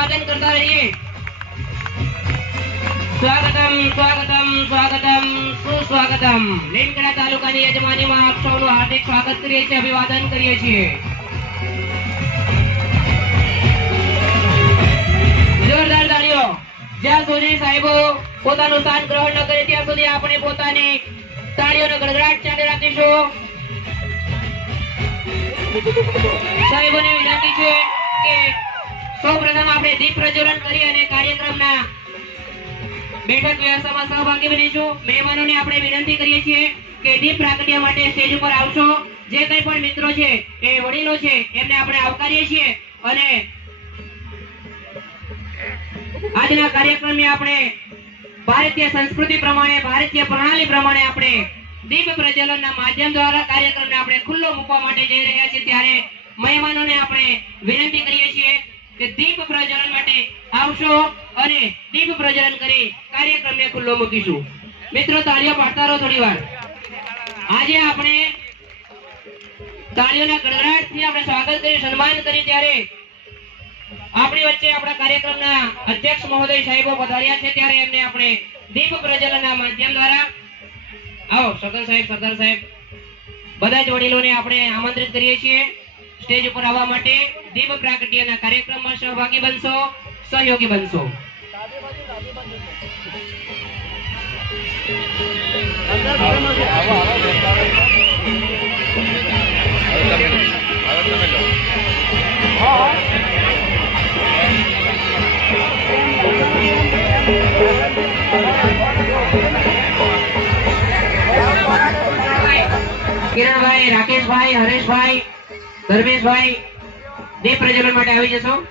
અભિવાદન કરતા રહીએ. સ્વાગતમ સ્વાગતમ સ્વાગતમ, સુસ્વાગતમ. લીમકડા તાલુકાની યજમાનીમાં આપ સૌનું હાર્દિક સ્વાગત કરીએ છીએ, અભિવાદન કરીએ છીએ. જોરદાર તાળીઓ. જ્યાં સુધી સાહેબો પોતાનું સ્થાન ગ્રહણ ન કરે, ત્યાં સુધી આપણે પોતાની તાળીઓનો ગડગડાટ ચાલુ રાખીશું. સાહેબોને વિનંતી છે કે સૌપ્રથમ આપણે દીપ પ્રજ્વલન કરી અને કાર્યક્રમના બેઠક વ્યવસ્થામાં સહભાગી બનીશું. મહેમાનોને આપણે વિનંતી કરીએ છીએ કે દીપ પ્રાગટ્ય માટે સ્ટેજ ઉપર આવશો. જે કંઈ પણ મિત્રો છે, એ વડીલો છે, એમને આપણે આવકારીએ છીએ અને આજના કાર્યક્રમને આપણે ભારતીય સંસ્કૃતિ પ્રમાણે, ભારતીય પ્રણાલી પ્રમાણે આપણે દીપ પ્રજ્વલનના માધ્યમ દ્વારા કાર્યક્રમને આપણે ખુલ્લો મૂકવા માટે જઈ રહ્યા છીએ. ત્યારે મહેમાનોને આપણે વિનંતી કરીએ છીએ કે દીપ પ્રજ્વલન માટે આવશો અને દીપ પ્રજ્વલન કરી કાર્યક્રમને ખુલ્લો મૂકીશું. મિત્રો, તાળીઓ પાડતા રહો થોડી આજે આપણે તાળીઓના ગડગડાટથી આપણે સ્વાગત કરી, સન્માન કરી ત્યારે આપણી વચ્ચે આપણા કાર્યક્રમના અધ્યક્ષ મહોદય સાહેબો પધાર્યા છે. ત્યારે એમને આપણે દીપ પ્રજ્વલનના માધ્યમ દ્વારા આવો, સરદાર સાહેબ સરદાર સાહેબ. બધા જ વડીલોને આપણે આમંત્રિત કરીએ છીએ. સ્ટેજ ઉપર આવવા માટે દીપ પ્રાગટ્યના કાર્યક્રમમાં સહભાગી બનશો સહયોગી બનશો. કિરણભાઈ રાકેશભાઈ હરેશભાઈ ધર્મેશભાઈ દીપ પ્રજ્વલન માટે આવી જશો.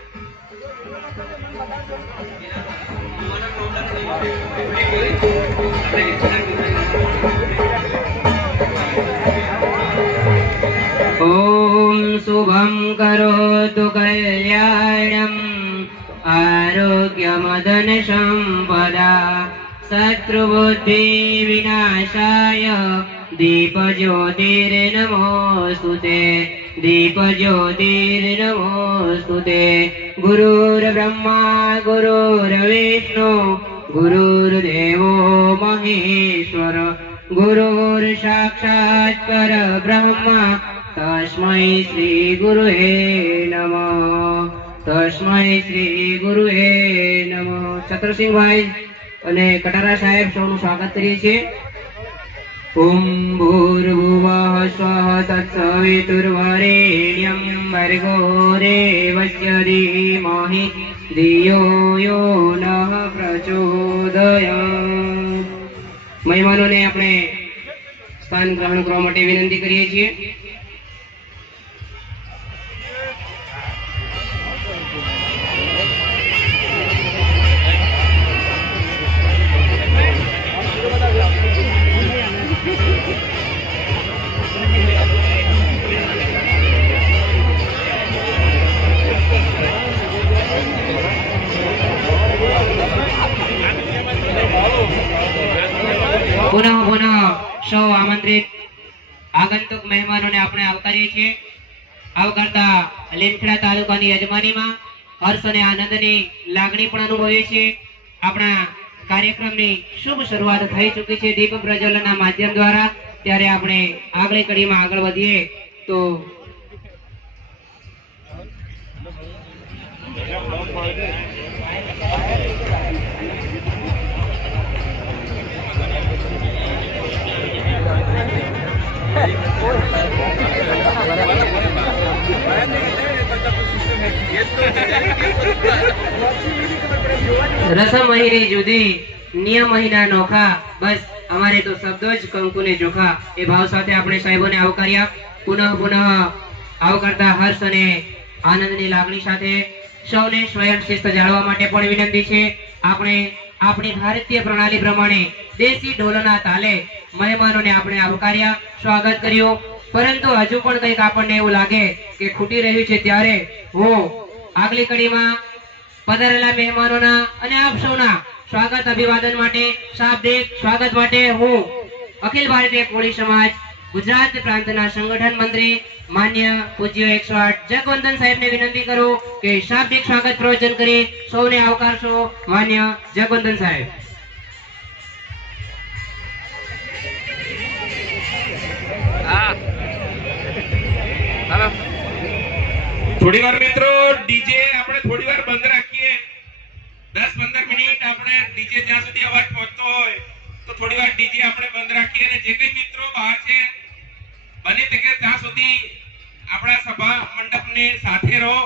ઓમ શુભમ કરોતુ કલ્યાણમ, આરોગ્યમદન સંપદા શત્રુબુદ્ધિ વિનાશાય દીપજ્યોતિર્નમોસ્તુ તે दीपज्योतिर्नमोऽस्तु ते गुरुर्ब्रह्मा गुरुर्विष्णु गुरुर्देवो महेश्वर गुरुर्साक्षात् परब्रह्म तस्मै श्रीगुरुवे नमः તસ્મૈ શ્રી ગુરુએ નમઃ ચતુરસિંહભાઈ અને કટારા સાહેબ સૌનું સ્વાગત કરીએ છીએ ઓમ ભૂર્ભુવઃ સ્વઃ તત્સવિતુર્વરેણ્યં ભર્ગો દેવસ્ય ધીમહિ ધિયો યો નઃ પ્રચોદયાત મહેમાનોને આપણે સ્થાન ગ્રહણ કરવા માટે વિનંતી કરીએ છીએ પુનઃ પુનઃ સૌ આમંત્રિત આગંતુક મહેમાનોને આપણે આવકારીએ છીએ. આવકારતા લીમખેડા તાલુકાની યજમાનીમાં હર્ષ અને આનંદની લાગણી પણ અનુભવીએ છીએ. આપણા કાર્યક્રમની શુભ શરૂઆત થઈ ચૂકી છે દીપ પ્રજ્વલનના માધ્યમ દ્વારા. ત્યારે આપણે આગળ કડીમાં આગળ વધીએ તો રસમ જુદી, નિયમ મહિના નોખા, બસ અમારે તો શબ્દો જ કંકુને જોખા એ ભાવ સાથે આપણે સાહેબોને આવકાર્યા પુનઃ પુનઃ આવકારતા હર્ષ અને આનંદની લાગણી સાથે સૌને સ્વયં શિસ્ત જાળવવા માટે પણ વિનંતી છે. આપણે આપણી ભારતીય પ્રણાલી પ્રમાણે દેશી ઢોલના તાલે મહેમાનોને આપણે આવકાર્યા. સ્વાગત કર્યું. પરંતુ હજુ પણ કંઈક આપણને એવું લાગે કે ખૂટી રહ્યું છે ત્યારે હું આગલી કડીમાં પધારેલા મહેમાનોના અને આપ સૌના સ્વાગત અભિવાદન માટે શાબ્દિક સ્વાગત માટે હું અખિલ ભારતીય કોળી સમાજ ગુજરાત પ્રાંતના સંગઠન મંત્રી માન્ય પૂજ્ય એકસો આઠ જગવંદન સાહેબને વિનંતી કરું કે શાબ્દિક સ્વાગત પ્રવચન કરી સૌને આવકારશો, માન્ય જગવંદન સાહેબ. થોડી વાર મિત્રો, ડીજે આપણે થોડી વાર બંધ રાખીએ. દસ પંદર મિનિટ આપણે ડીજે જ્યાં સુધી અવાજ પહોંચતો હોય, તો થોડી વાર ડીજે આપણે બંધ રાખીએ અને જે કઈ મિત્રો બહાર છે, બને શકે ત્યાં સુધી આપણા સભા મંડપને સાથે રહો.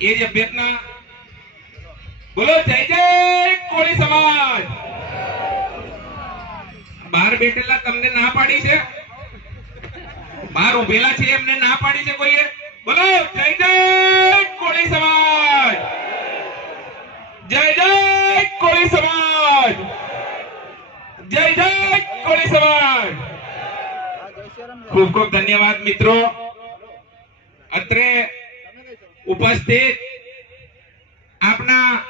એ જ અભ્યર્થના. બોલો, જય જય કોળી સમાજ. બહાર બેઠેલા તમને ના પાડી છે. બહાર ઉભેલા છે, એમને ના પાડી છે કોઈએ? બોલો, જય જય કોળી સમાજ! જય જય કોળી સમાજ! જય જય કોળી સમાજ! ખૂબ ખૂબ ધન્યવાદ, મિત્રો. અત્રે ઉપસ્થિત આપના